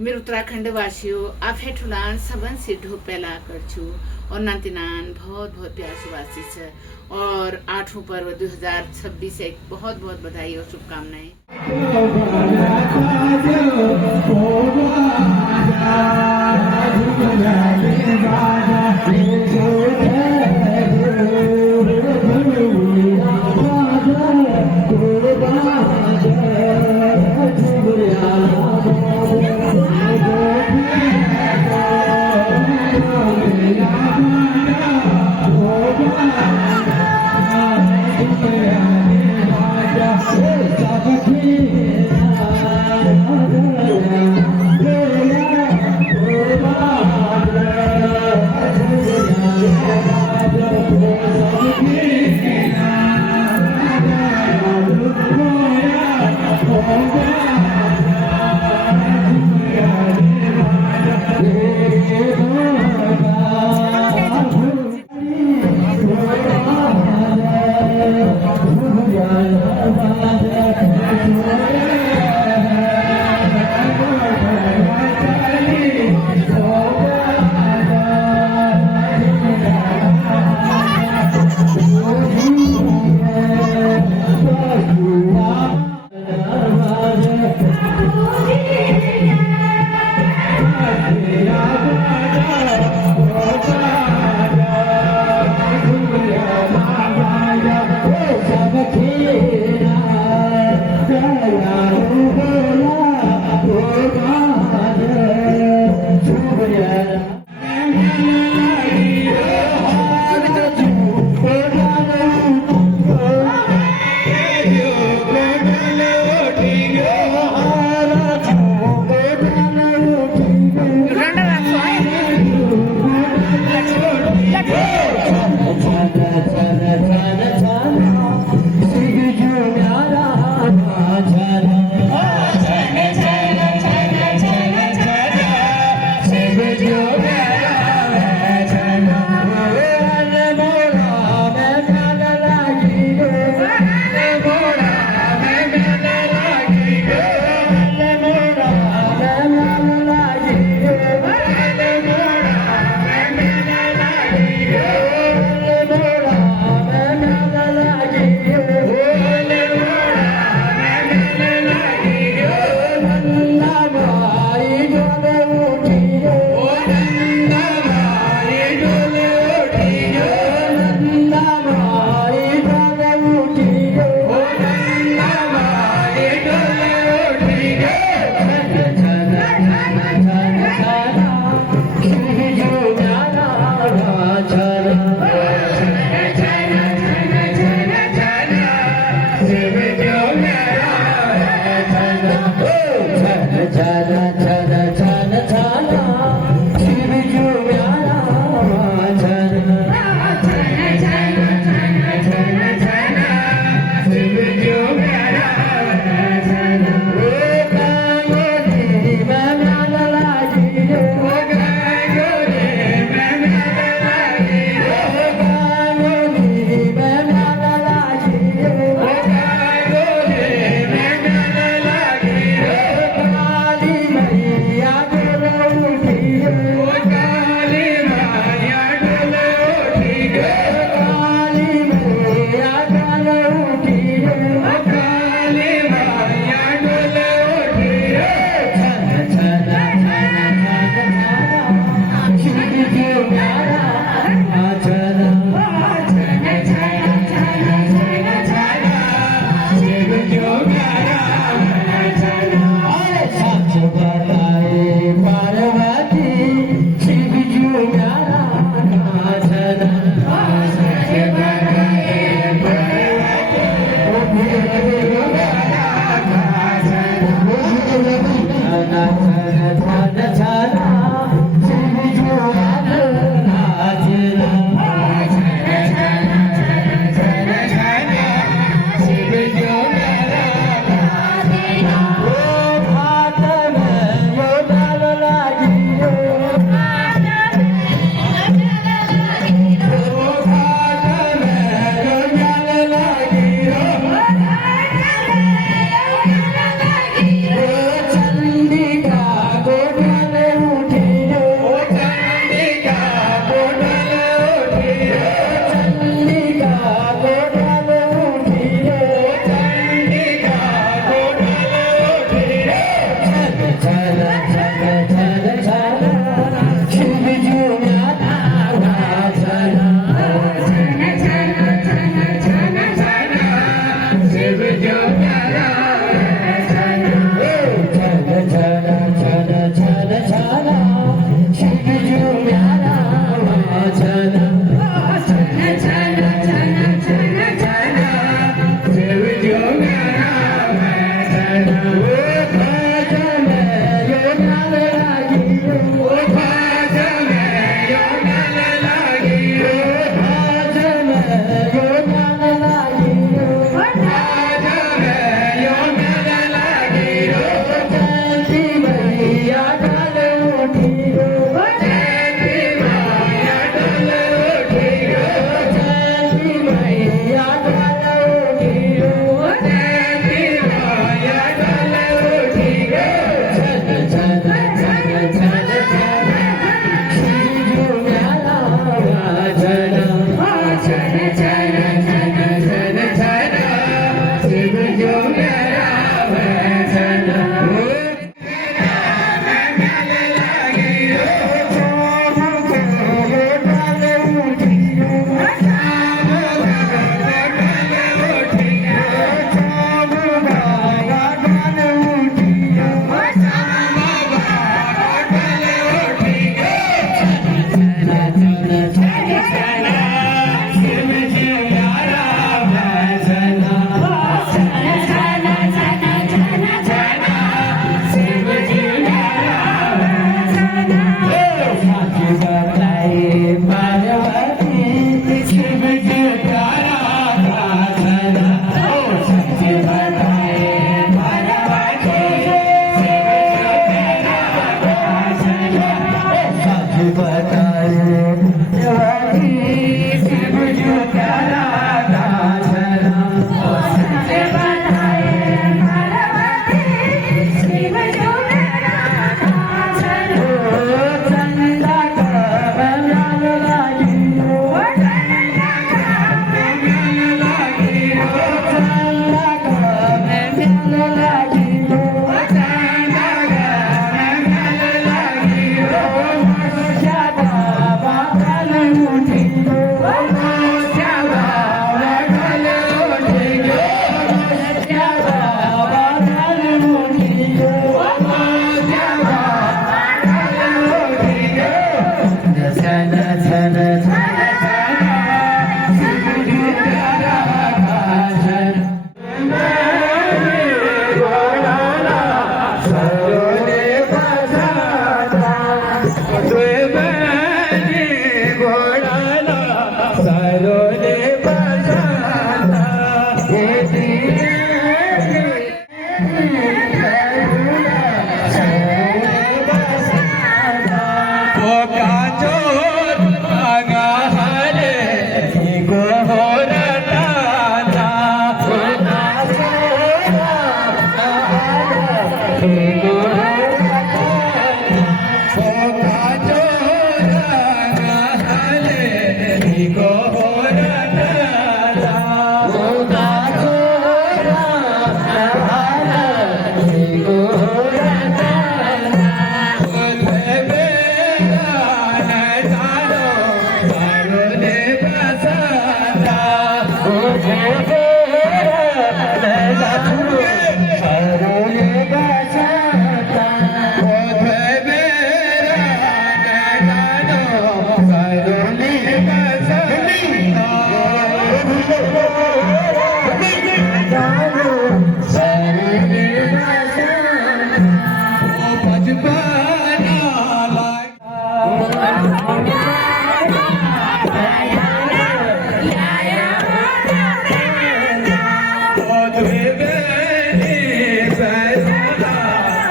मेरे उत्तराखंड वासियों आप है ठुलान सबन से ढोपेला कर छु और नातिनान बहुत बहुत प्यार से वासिस है और 8वां पर्व 2026 एक बहुत बहुत बधाई और शुभकामनाएं।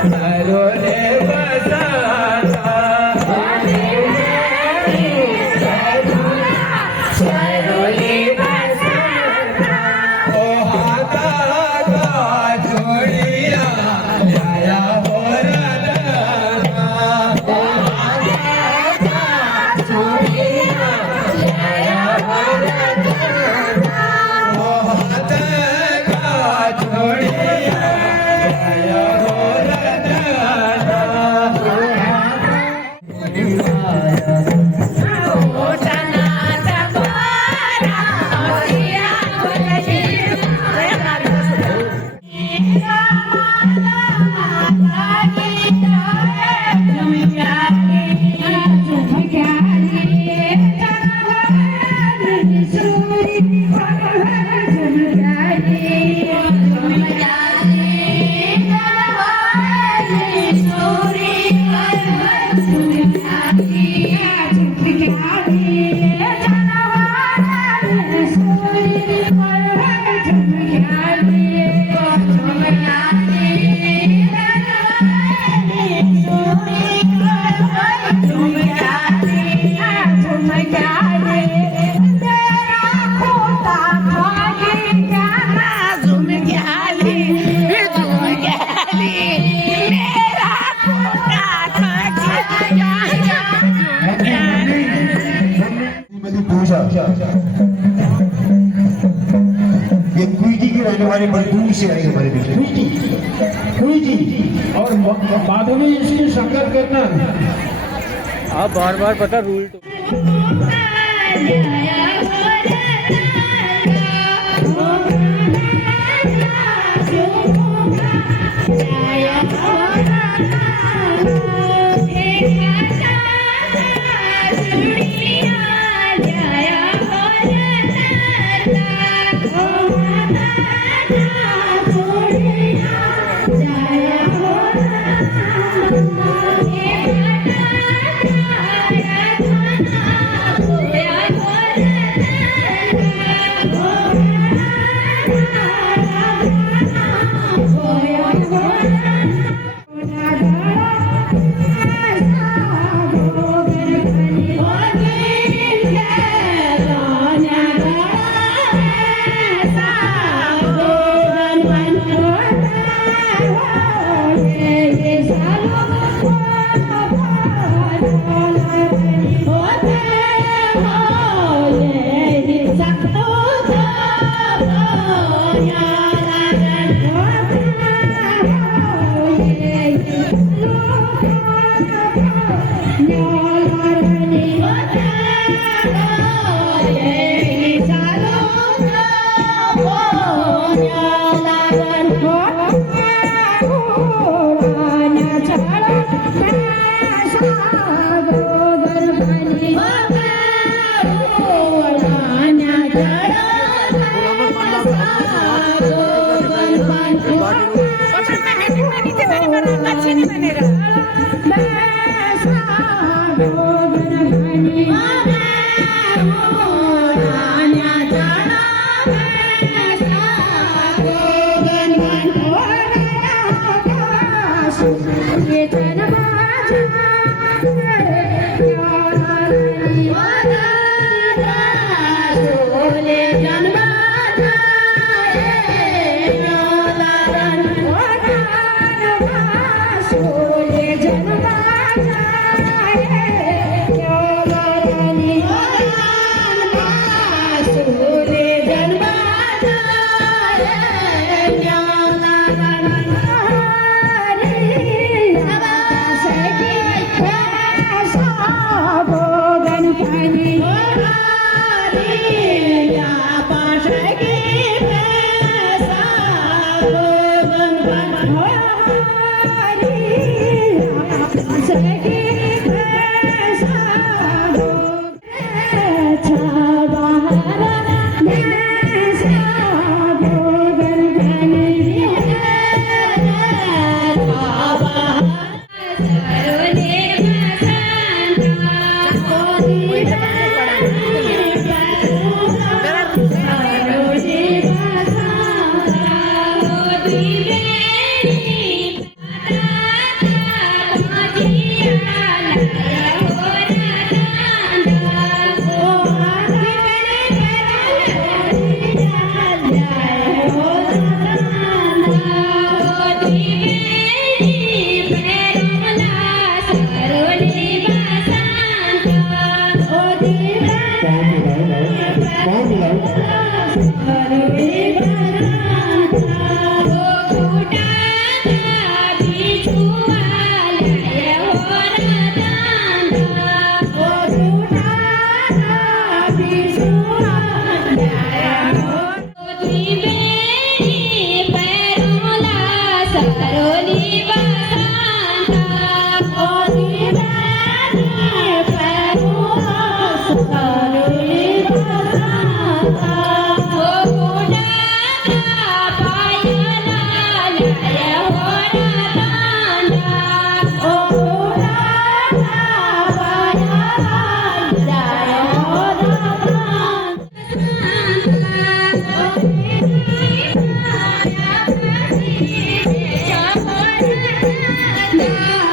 सरोले बसता सरोले बसता ओ हाता का जोड़िया जाया हो रहा ओ हाथ का जोड़िया जाया हो ये कुईटी की रहने वाली बड़ी दूर से आई हमारे बीच में। जी और बाद में इसकी संगत करना। आप बार बार पता रूल तो Thank you.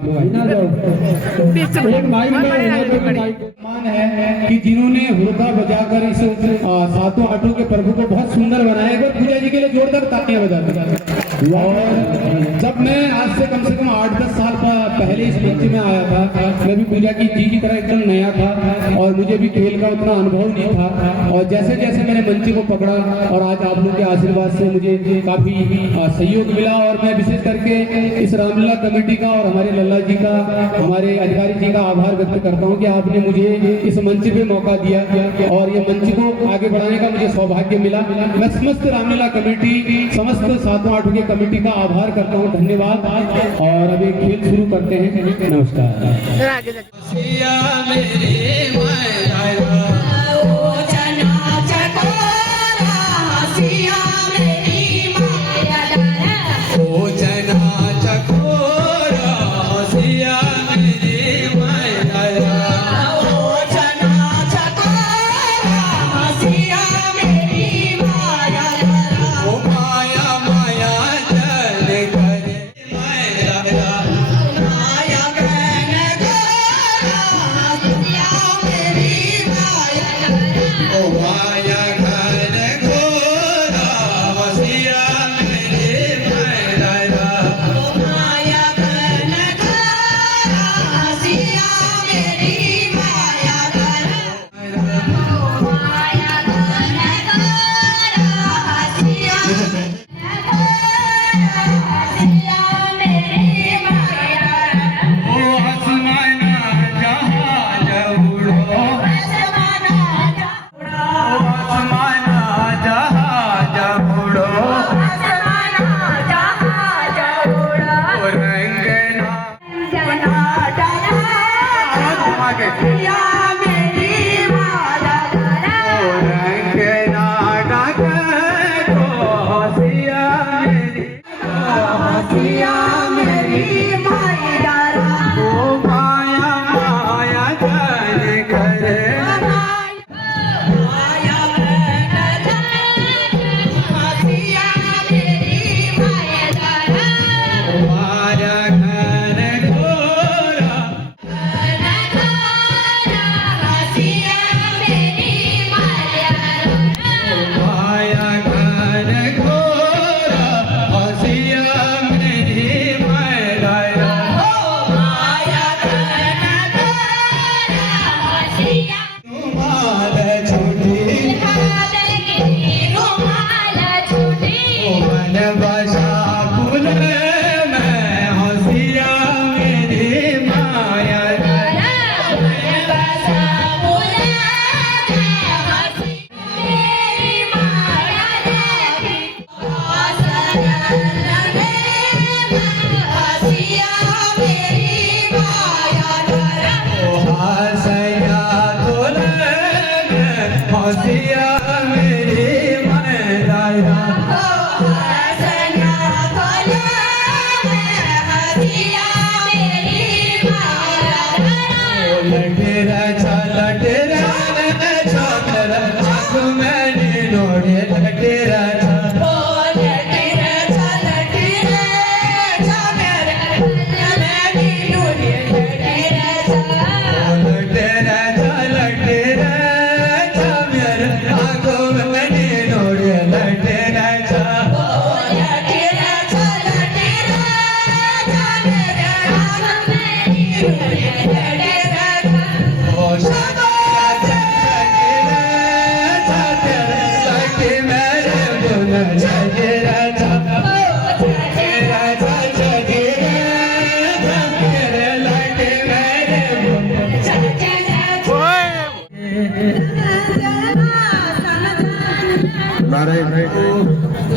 एक माइक में मान है कि जिन्होंने हुरका बजाकर इस सातों आठों के प्रभु को बहुत सुंदर बनाया। एक बार पूजा जी के लिए जोरदार तालियां बजाते। और जब मैं आज से कम 8-10 साल पहले इस मंच में आया था, मैं भी पूजा की जी की तरह एकदम नया था और मुझे भी खेल का उतना अनुभव नहीं था। और जैसे जैसे मैंने मंच को पकड़ा और आज आप लोग के आशीर्वाद से मुझे काफी सहयोग मिला। और मैं विशेष करके इस रामलीला कमेटी का और हमारे लल्ला जी का, हमारे अधिकारी जी का आभार व्यक्त करता हूँ कि आपने मुझे इस मंच पे मौका दिया और ये मंच को आगे बढ़ाने का मुझे सौभाग्य मिला। मैं समस्त रामलीला कमेटी, समस्त 7-8 के कमेटी का आभार करता हूँ, धन्यवाद। और अभी खेल शुरू करते हैं। नमस्कार। सिया मेरी माया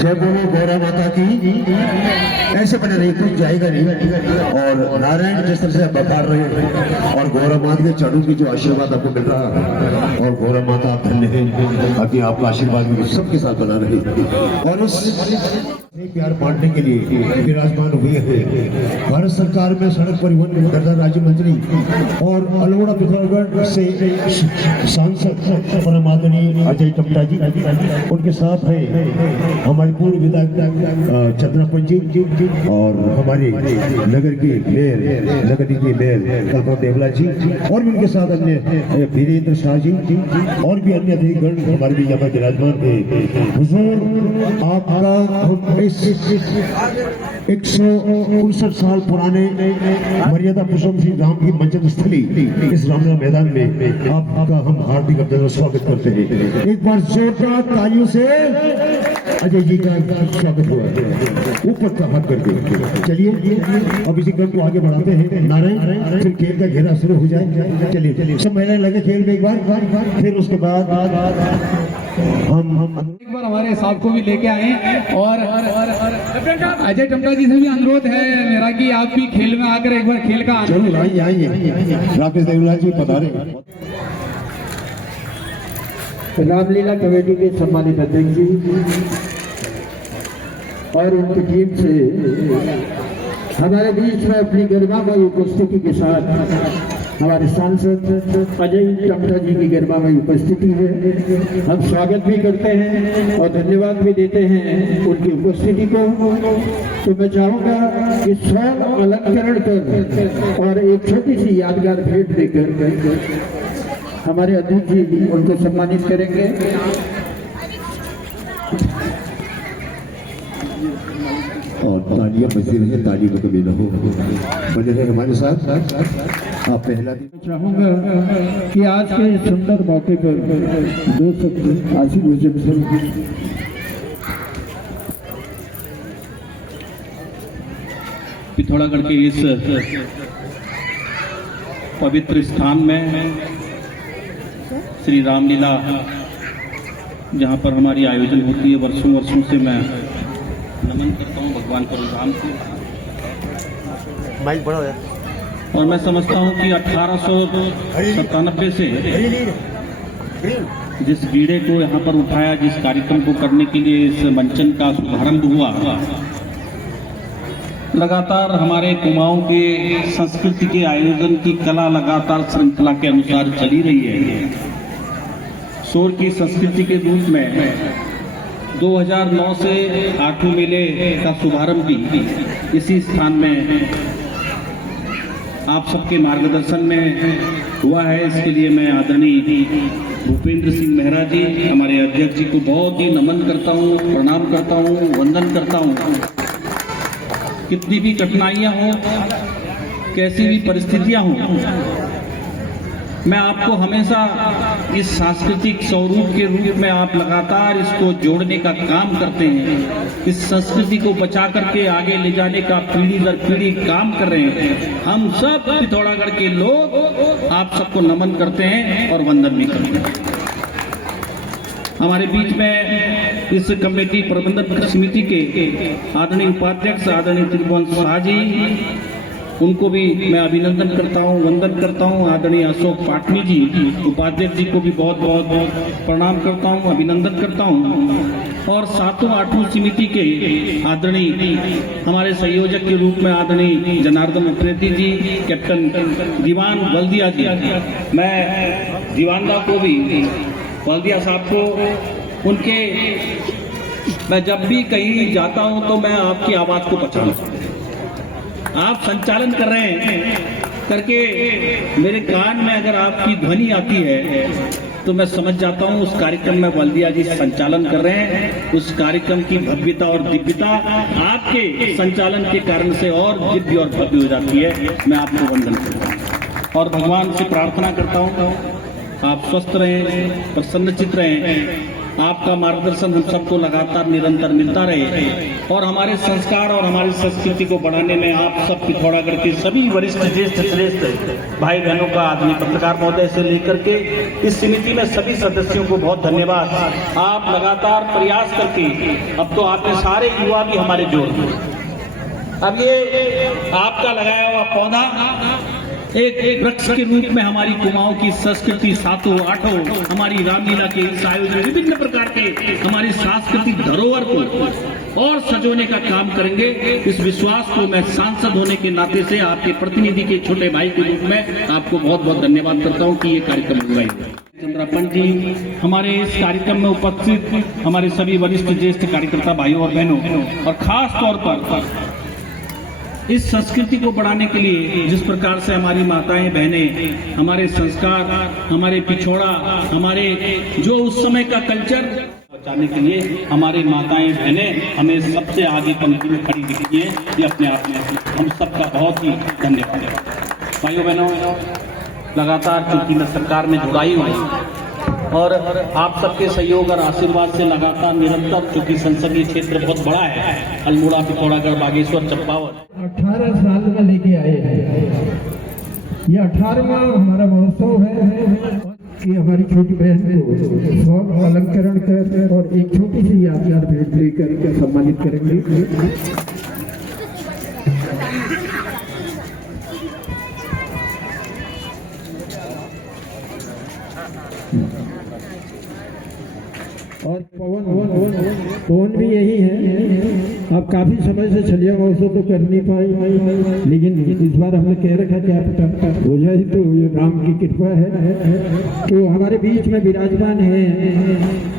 जय बोलो गौरा माता की। ऐसे बने रही, कुछ जाएगा नहीं। और नारायण जिस तरह से बकार रहे और गौरा माता के चरणों की जो आशीर्वाद आपको मिल रहा है, और गौरा माता आप धन्य हैं, ताकि आपका आशीर्वाद भी सबके साथ बना रहे। और इस प्यार बांटने के लिए विराजमान हुए हैं भारत सरकार में सड़क परिवहन गर्दा राज्य मंत्री और अल्मोड़ा पिथौरागढ़ से सांसद परम आदरणीय अजय टम्टा जी, उनके साथ साथ हैं हमारे पूर्व विधायक चंद्रपन जी और हमारे नगर के मेयर नगर की मेयर कल्पना देवला जी और भी उनके साथ अन्य वीरेंद्र शाह जी और भी अन्य अधिगण हमारे भी यहाँ पर विराजमान थे। हुजूर आपका हम इस 159 साल पुराने मर्यादा पुरुषोत्तम श्री राम की मंचन स्थली इस रामलीला मैदान में आपका हम हार्दिक अभिनंदन स्वागत करते हैं। एक बार जोरदार तालियों से अजय जी का स्वागत हुआ, ऊपर का हाथ करके। चलिए अब इसी क्रम को आगे बढ़ाते हैं नारायण, फिर खेल का घेरा शुरू हो जाए। चलिए सब महिलाएं लगे खेल में एक बार, फिर उसके बाद हम एक बार हमारे साहब को भी लेके आए और अजय टमटा जी से भी अनुरोध है मेरा कि आप भी खेल में आकर एक बार खेल का जरूर आइए। राकेश देवला जी पधारे। रामलीला कमेटी के सम्मानित अध्यक्ष जी और उनकी टीम से हमारे बीच में अपनी गरिमामयी उपस्थिति के साथ हमारे सांसद अजय टमटा जी की गरिमामयी उपस्थिति है। हम स्वागत भी करते हैं और धन्यवाद भी देते हैं उनकी उपस्थिति को। तो मैं चाहूँगा कि स्वयं अलंकरण कर और एक छोटी सी यादगार भेंट देकर हमारे अध्यक्ष जी उनको सम्मानित करेंगे। और तालियां बजती रहे, ताली को कभी न हो, बने रहे हमारे साथ। आप पहला दिन चाहूँगा कि आज के सुंदर मौके पर दो शब्द आशीर्वचन से पिथौरागढ़ के इस पवित्र स्थान में श्री रामलीला जहाँ पर हमारी आयोजन होती है, वर्षों से मैं नमन करता हूँ भगवान परशुराम को। और मैं समझता हूँ कि 1897 से जिस बीड़े को यहाँ पर उठाया, जिस कार्यक्रम को करने के लिए इस मंचन का शुभारंभ हुआ, लगातार हमारे कुमाऊं के संस्कृति के आयोजन की कला लगातार श्रृंखला के अनुसार चली रही है। शोर की संस्कृति के रूप में 2009 से आठू मेले का शुभारंभ भी इसी स्थान में आप सबके मार्गदर्शन में हुआ है। इसके लिए मैं आदरणीय भूपेंद्र सिंह मेहरा जी, हमारे अध्यक्ष जी को बहुत ही नमन करता हूँ, प्रणाम करता हूँ, वंदन करता हूँ। कितनी भी कठिनाइयाँ हों, कैसी भी परिस्थितियाँ हों, मैं आपको हमेशा इस सांस्कृतिक स्वरूप के रूप में आप लगातार इसको जोड़ने का काम करते हैं। इस संस्कृति को बचा करके आगे ले जाने का पीढ़ी दर पीढ़ी काम कर रहे हैं। हम सब पिथौरागढ़ के लोग आप सबको नमन करते हैं और वंदन भी करते हैं। हमारे बीच में इस कमेटी प्रबंधक समिति के आदरणीय उपाध्यक्ष आदरणीय त्रिभुवन शाह जी, उनको भी मैं अभिनंदन करता हूं, वंदन करता हूं। आदरणीय अशोक पाटनी जी उपाध्यक्ष जी को भी बहुत बहुत प्रणाम करता हूं, अभिनंदन करता हूं। और 7वां-8वां समिति के आदरणीय हमारे संयोजक के रूप में आदरणीय जनार्दन उप्रेती जी, कैप्टन दीवान बल्दिया जी, मैं दीवानदा को भी, बल्दिया साहब को, उनके मैं जब भी कहीं जाता हूं तो मैं आपकी आवाज़ को पहचानता हूं। आप संचालन कर रहे हैं करके मेरे कान में अगर आपकी ध्वनि आती है तो मैं समझ जाता हूं उस कार्यक्रम में बल्दिया जी संचालन कर रहे हैं। उस कार्यक्रम की भव्यता और दिव्यता आपके संचालन के कारण से और दिव्य और भव्य हो जाती है। मैं आपको वंदन करता हूं और भगवान से प्रार्थना करता हूं आप स्वस्थ रहें, प्रसन्नचित्त रहें, आपका मार्गदर्शन हम सबको लगातार निरंतर मिलता रहे और हमारे संस्कार और हमारी संस्कृति को बढ़ाने में आप सब पिथौरागढ़ के सभी वरिष्ठ ज्येष्ठ श्रेष्ठ भाई बहनों का, आदरणीय पत्रकार महोदय से लेकर के इस समिति में सभी सदस्यों को बहुत धन्यवाद। आप लगातार प्रयास करके अब तो आपने सारे युवा भी हमारे जोड़ दिए। अब ये आपका लगाया हुआ पौधा एक वृक्ष के रूप में हमारी कुमाऊं की संस्कृति 7-8 हमारी रामलीला के इस आयोजन विभिन्न प्रकार के हमारी सांस्कृतिक धरोहर को और सजोने का काम करेंगे। इस विश्वास को मैं सांसद होने के नाते से आपके प्रतिनिधि के छोटे भाई के रूप में आपको बहुत बहुत धन्यवाद करता हूं कि ये कार्यक्रम हुआ है। चंद्रापन जी, हमारे इस कार्यक्रम में उपस्थित हमारे सभी वरिष्ठ ज्येष्ठ कार्यकर्ता भाइयों और बहनों, और खास तौर पर इस संस्कृति को बढ़ाने के लिए जिस प्रकार से हमारी माताएं बहनें हमारे संस्कार, हमारे पिछोड़ा, हमारे जो उस समय का कल्चर बचाने के लिए हमारी माताएं बहनें हमें सबसे आगे पंक्ति में खड़ी दिखती है, ये अपने आप में हम सबका बहुत ही धन्यवाद है। भाइयों बहनों, लगातार चूंकि मैं सरकार में जुड़ाई हूँ और आप सबके सहयोग और आशीर्वाद से लगातार निरंतर, चूंकि संसदीय क्षेत्र बहुत बड़ा है, अल्मोड़ा, पिथौरागढ़, बागेश्वर, चंपावत, 18 साल में लेके आए हैं। ये 18वां हमारा महोत्सव है कि हमारी छोटी बहन को शौक अलंकरण कर और एक छोटी सी यादगार भेंट देकर सम्मानित करेंगे। और पवन भी यही है। आप काफी समय से छलिया महोत्सव तो कर नहीं पाई, लेकिन इस बार हमने कह रखा क्या पता हो जाए, तो ये राम की कृपा है। तो हमारे बीच में विराजमान है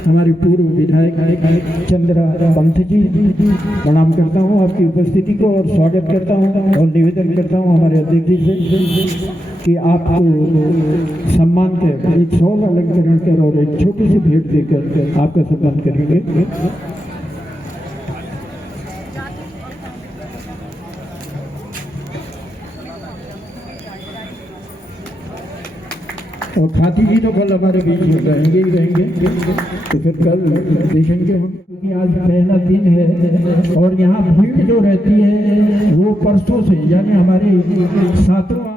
हमारे पूर्व विधायक चंद्रा पंथ जी। प्रणाम करता हूँ आपकी उपस्थिति को और स्वागत करता हूँ और निवेदन करता हूँ हमारे अध्यक्ष जी से कि आपको सम्मान कर एक शॉल अलंकरण कर और एक छोटी सी भेंट देकर आपका सम्मान करेंगे। और खाती जी तो कल हमारे बीच में रहेंगे ही रहेंगे, तो फिर कल देखेंगे हम, क्योंकि आज पहला दिन है और यहाँ भीड़ जो रहती है वो परसों से, यानी हमारे 7वां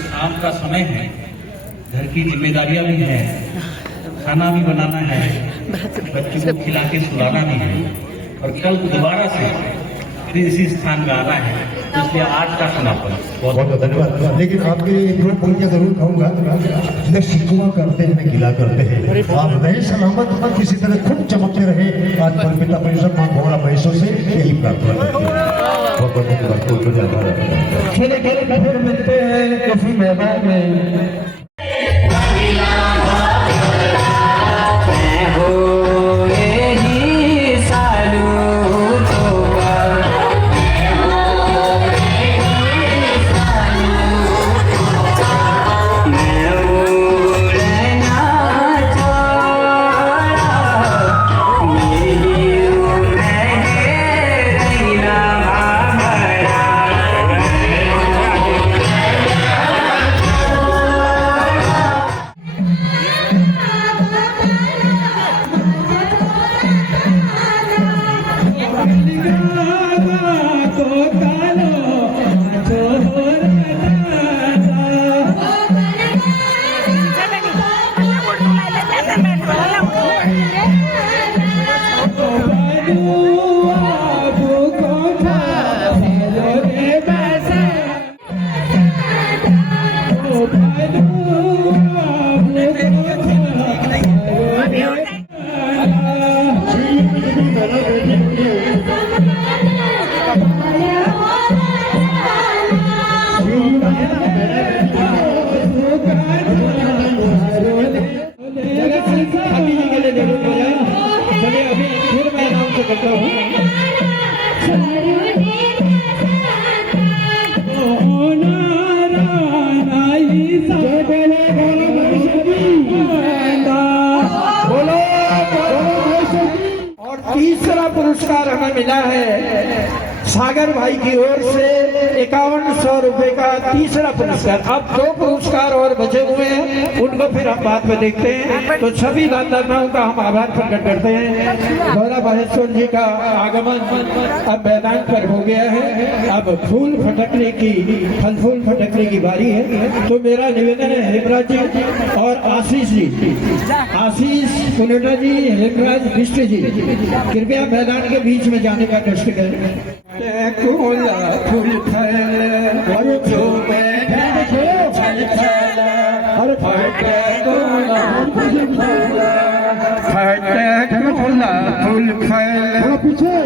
शाम का समय है, घर की जिम्मेदारियां भी है, खाना भी बनाना है, बच्चों को खिला के सुलाना भी है और कल दोबारा से फिर इसी स्थान में आना है, तो इसलिए आज का समापन बहुत बहुत धन्यवाद। लेकिन आपके दो पंक्तियां जरूर कहूंगा। जिन्हें शिकवा करते हैं न गिला करते हैं, आप रहे सलामत और किसी तरह खूब चमकते रहे। आज परमिता परिषद मां गौरा महेश्वर से यही प्रार्थना करते हैं। बहुत बहुत धन्यवाद। चलिए फिर मिलते हैं किसी मैदान में। और तीसरा पुरस्कार हमें मिला है सागर भाई की ओर से 5100 रुपए का तीसरा पुरस्कार। अब 2 पुरस्कार और बचे हुए हैं, उनको फिर हम बाद में देखते हैं। तो सभी दानदाताओं का हम आभार प्रकट करते हैं। गौरा बाहेश्वर जी का आगमन अब मैदान पर हो गया है। अब फूल फटकने की फल फूल फटकने की बारी है। तो मेरा निवेदन है हेमराज जी और आशीष जी, आशीष पुनेटा जी, हेमराज बिष्ट जी, कृपया मैदान के बीच में जाने का कष्ट करें। कोला फूल फैले जो छल फैले फटे कोला फूल फैले फटे कोला फूल फैले पीछे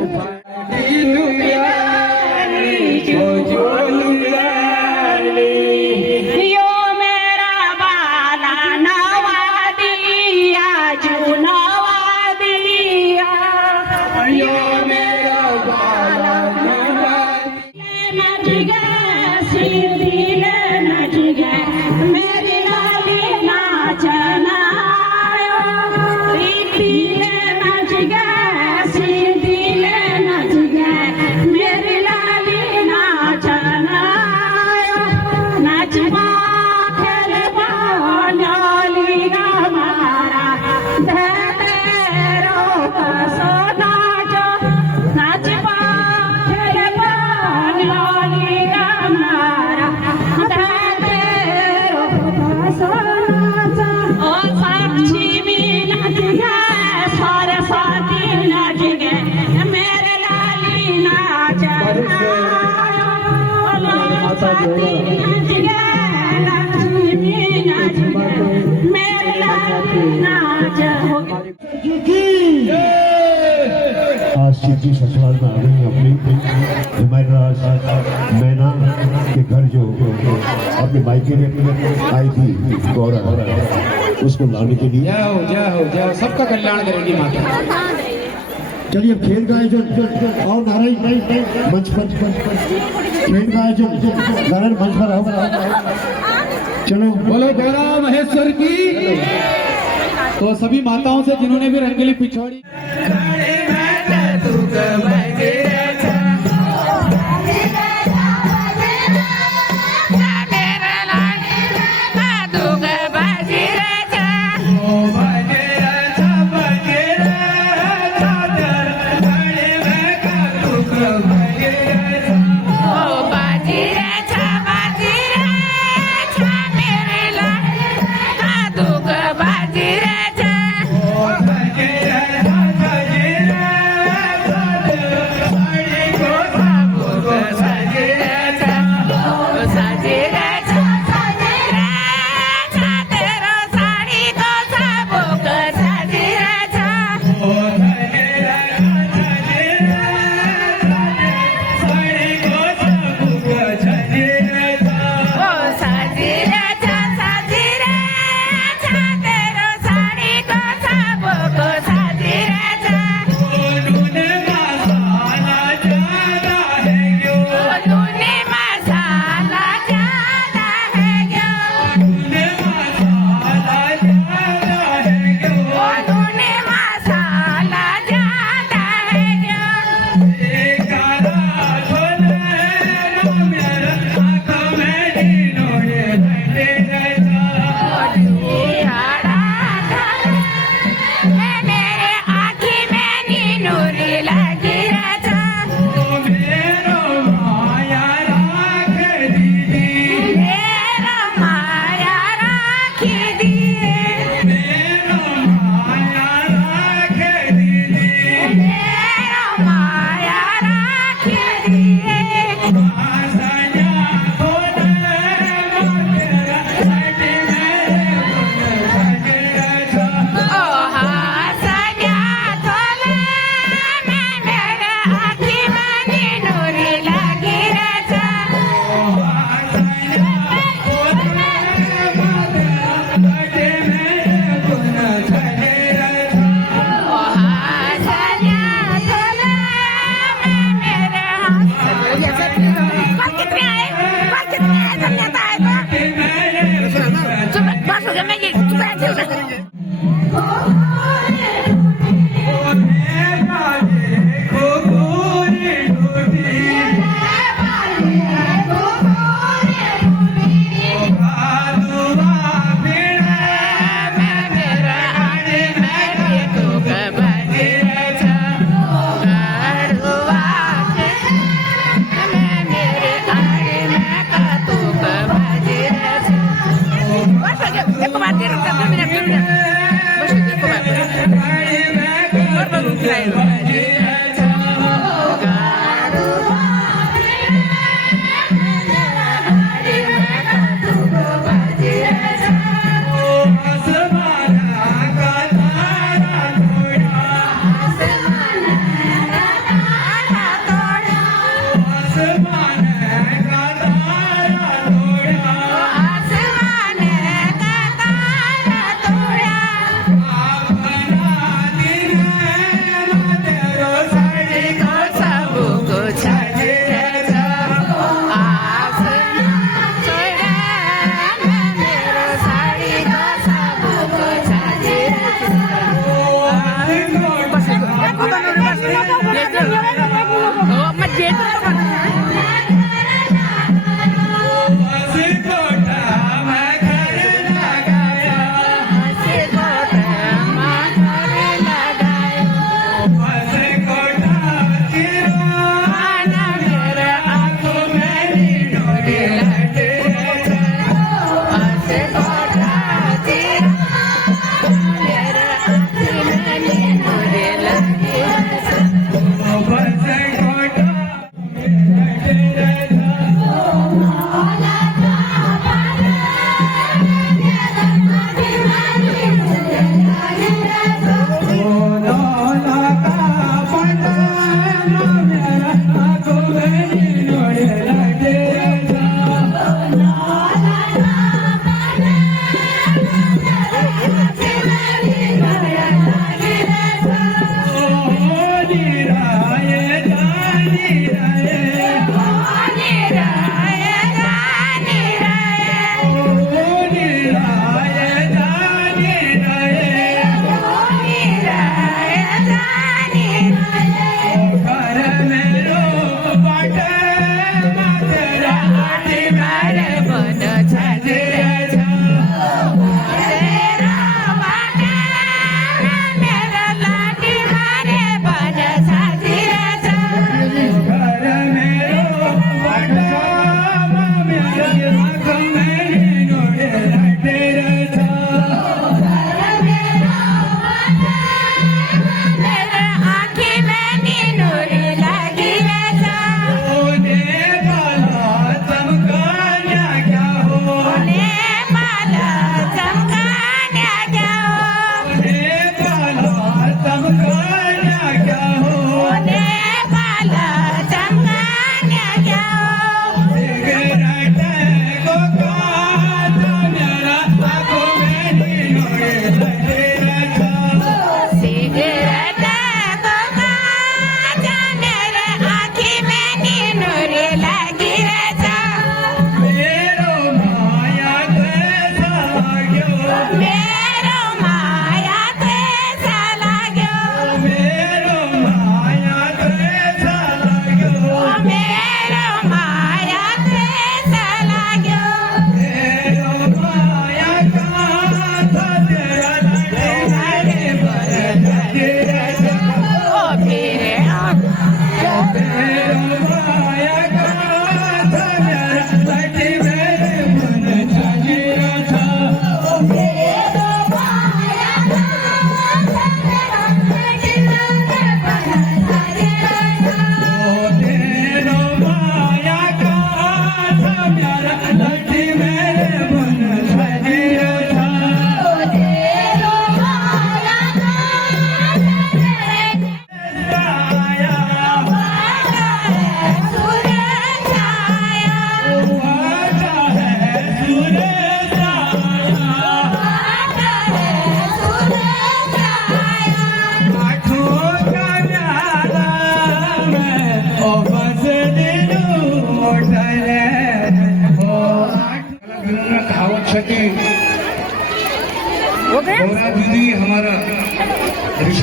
यो मेरा बाला नवा दिया जो नवा दिया यो मेरा बाला नच गया सिंधी नच गया मेरी लाली नाचना प्रीति नच गया सिंधी नच गया मेरी लाली नाचना नाचवा खेलवा नाली हमारा धरो सोना जो नाचवा खेलवा नाली हमारा धरो सोना जो ओ साक्षी भी नच गए सरस्वती नच गए मेरे लाली नाचना आज शिव जी ससुराल में आ गई हैं अपनी हिमायतराज मैना के घर जो अपने मायके में आई थी गौरा, उसको लाने के लिए जाओ सबका कल्याण करेगी माता। चलिए खेल का आयोजन और नारायण मंच पर खेल का आयोजन नारायण मंच पर आओ। चलो बोलो गौरा महेश्वर की। तो सभी माताओं से जिन्होंने भी रंगीली पिछौड़ी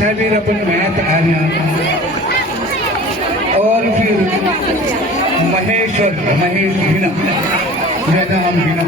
महावीर अपन मैथ आर्या और फिर महेश बिना जैसा हम बिना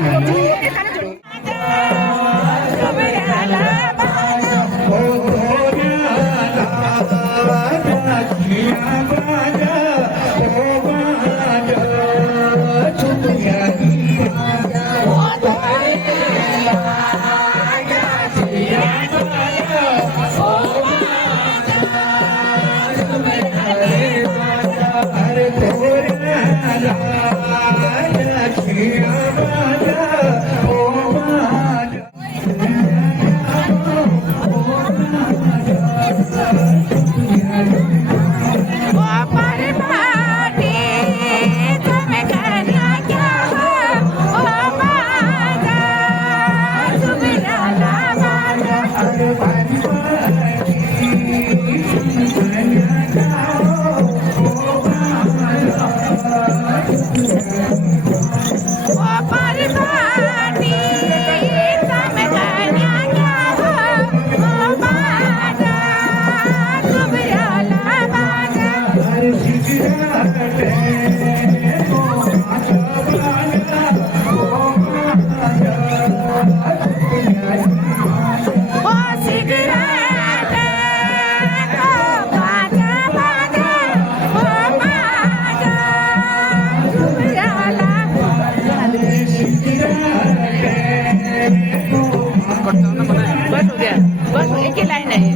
बस एक ही लाइन है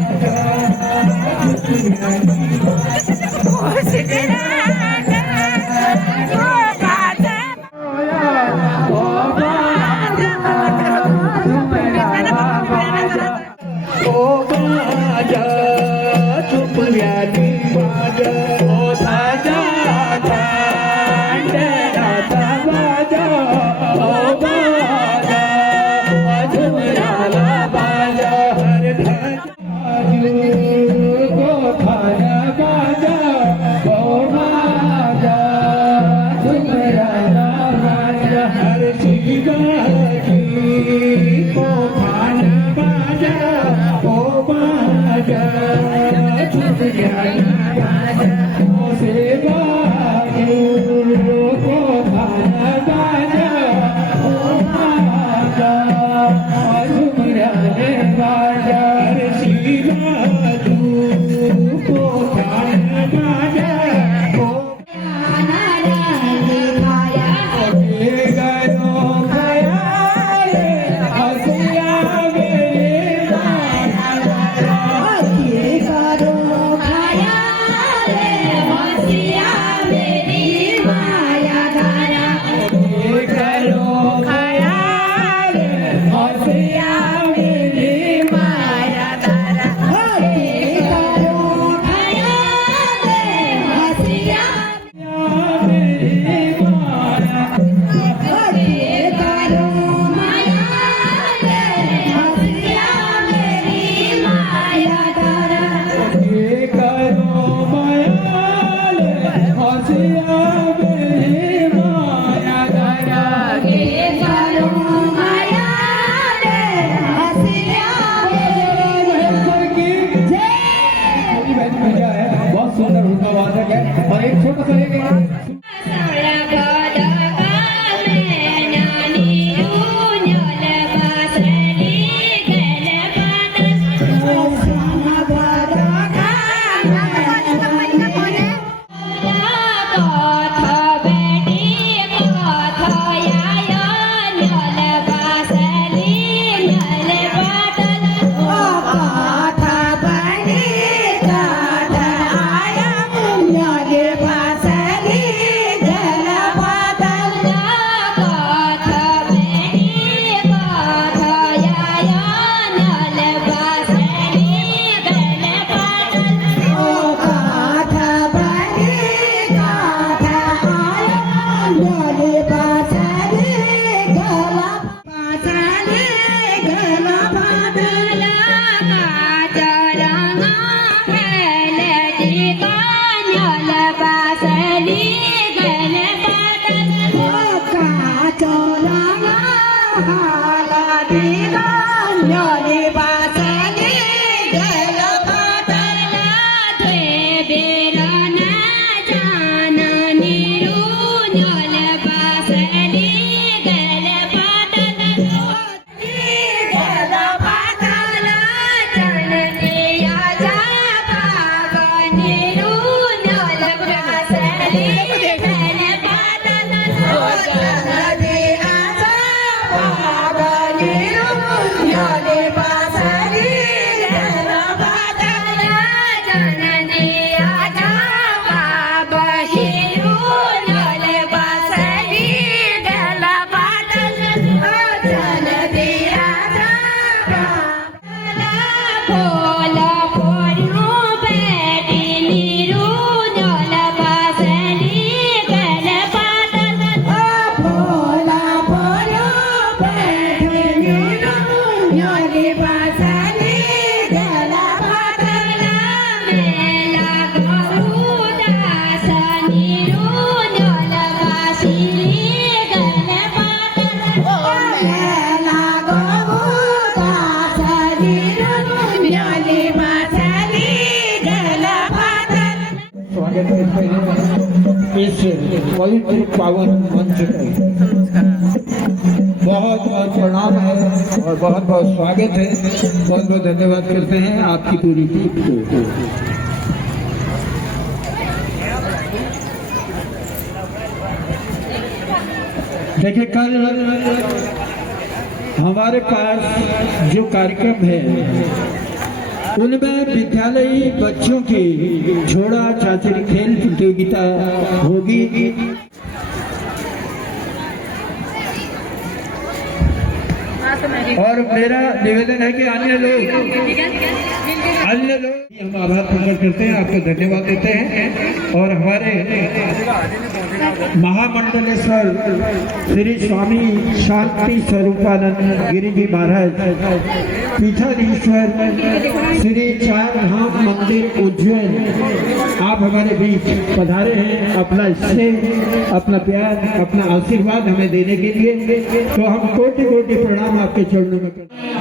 बहुत सुंदर उनका वादक है और एक छोटा सा एक Hala di स्वागत करते हैं इस पवित्र पावन मंच पर। बहुत बहुत प्रणाम है और बहुत बहुत स्वागत है। बहुत बहुत धन्यवाद करते हैं आपकी पूरी टीम को। देखिए, कल हमारे पास जो कार्यक्रम है उनमें विद्यालयी बच्चों की झोड़ा चाचरी खेल प्रतियोगिता होगी। और मेरा निवेदन है कि अन्य लोग हम आभार प्रकट करते हैं, आपको धन्यवाद देते हैं। और हमारे महामंडलेश्वर श्री स्वामी शांति स्वरूपानंद गिरी जी महाराज, पीठाधीश्वर श्री चार धाम मंदिर उज्जैन, आप हमारे बीच पधारे हैं अपना स्नेह, अपना प्यार, अपना आशीर्वाद हमें देने के लिए। तो हम कोटि कोटि प्रणाम आपके चरणों में करते हैं।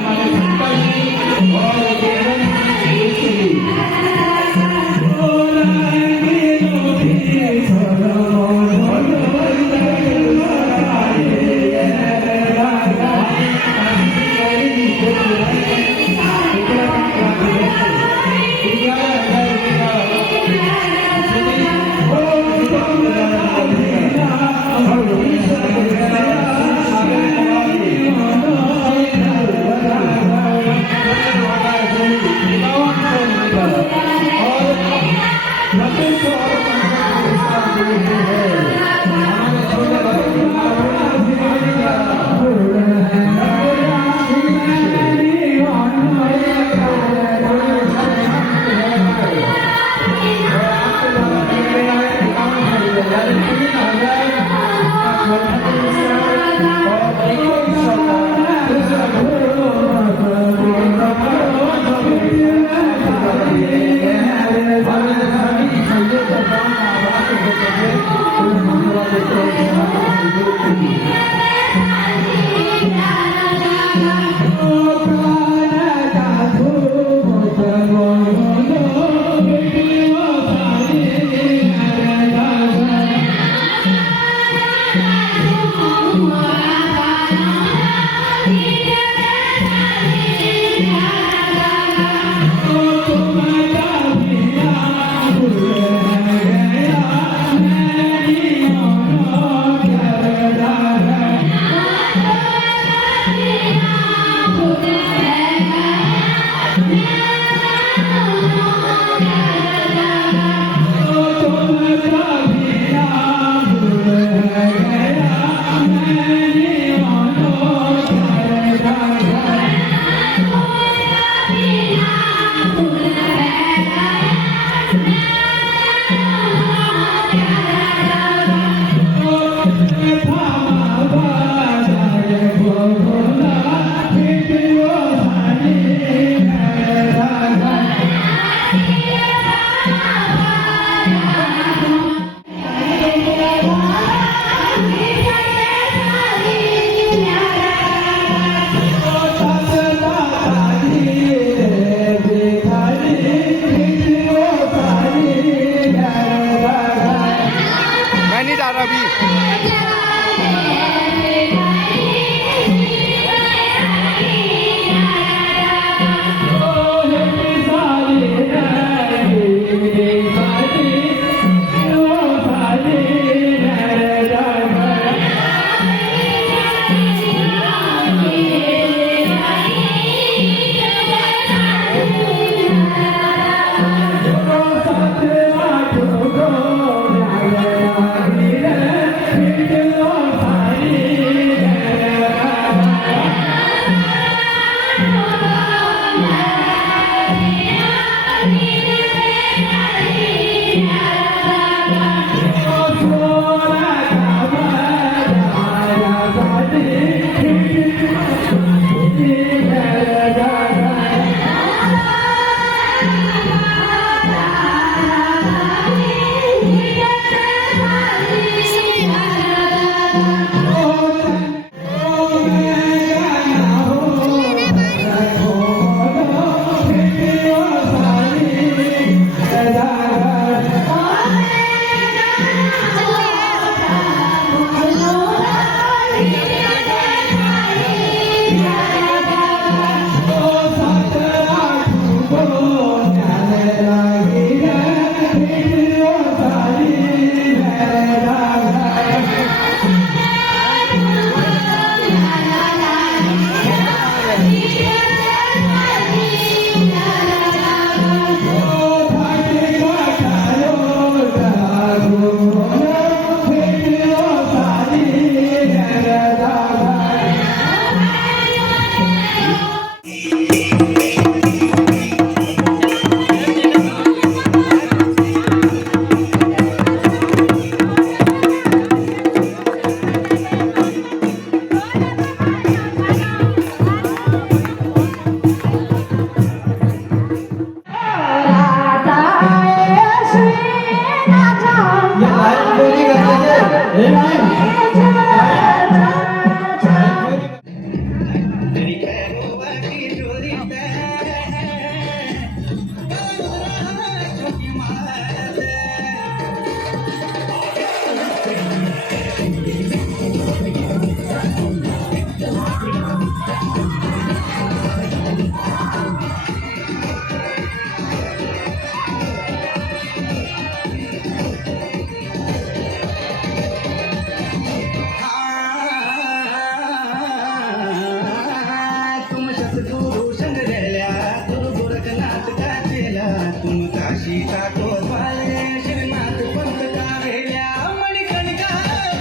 तुम सतगुरु संग रहल्या गुरु गोरखनाथ का चेला तुम काशी का कोतवाले श्रीनाथ पंत का वेल्या मणिकर्णिका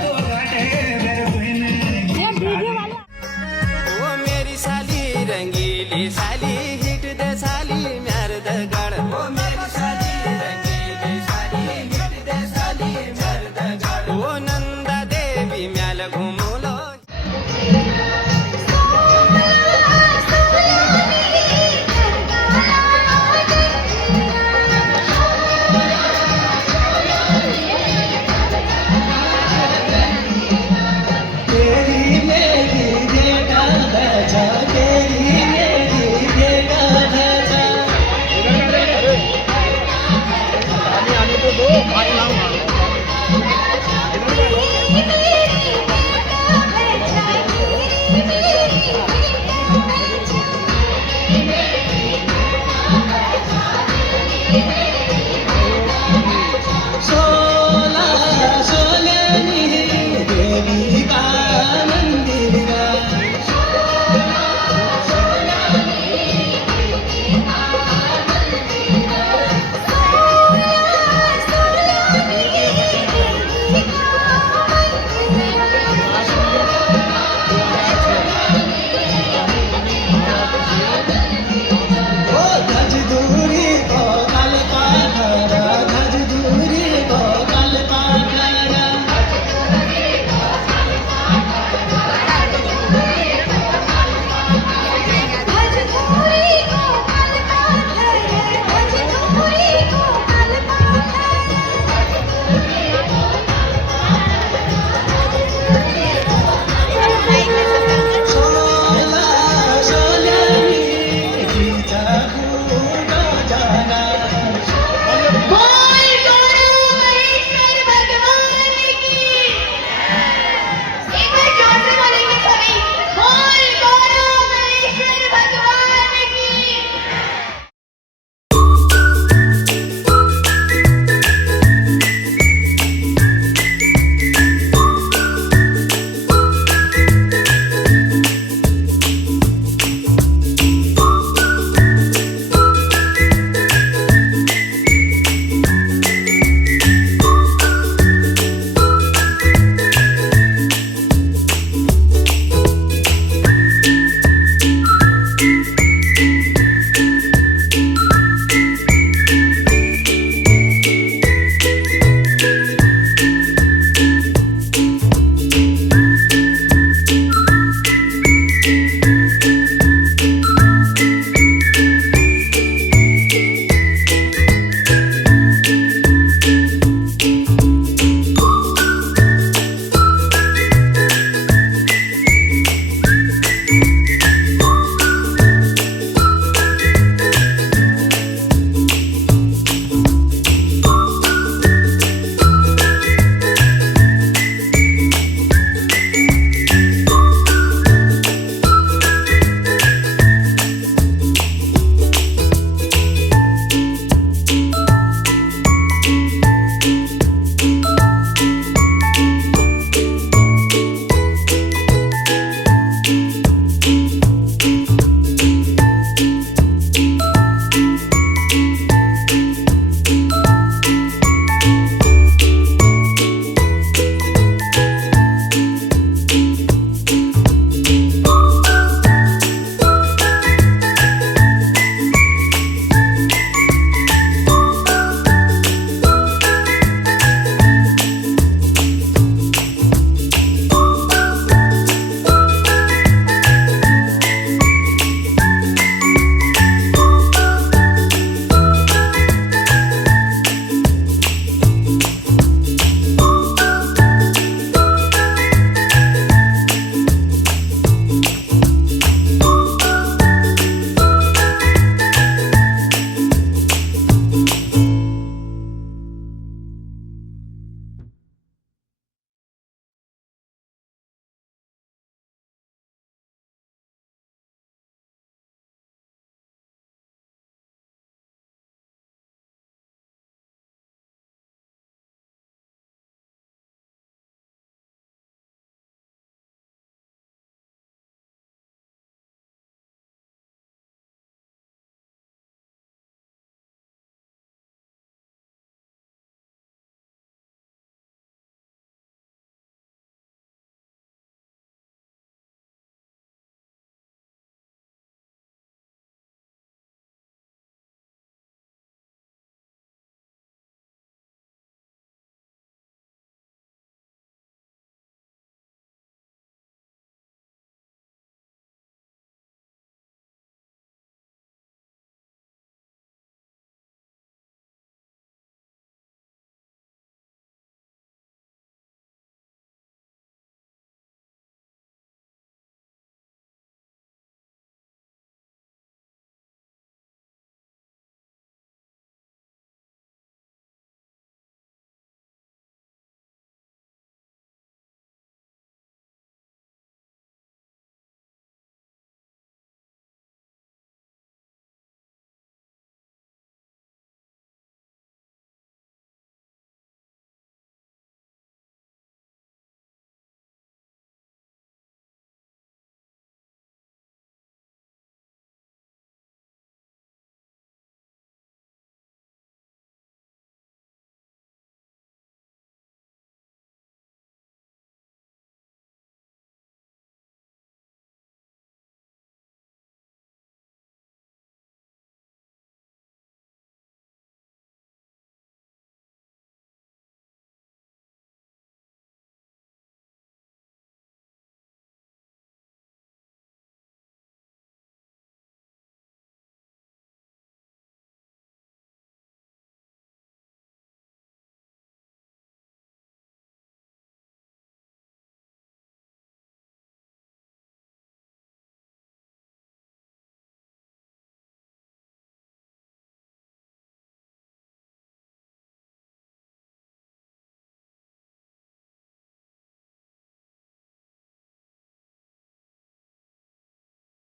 तो घाटे मेरे बहन ओ मेरी साली रंगीली साली हिट दे साली म्यार द गण ओ मेरी साली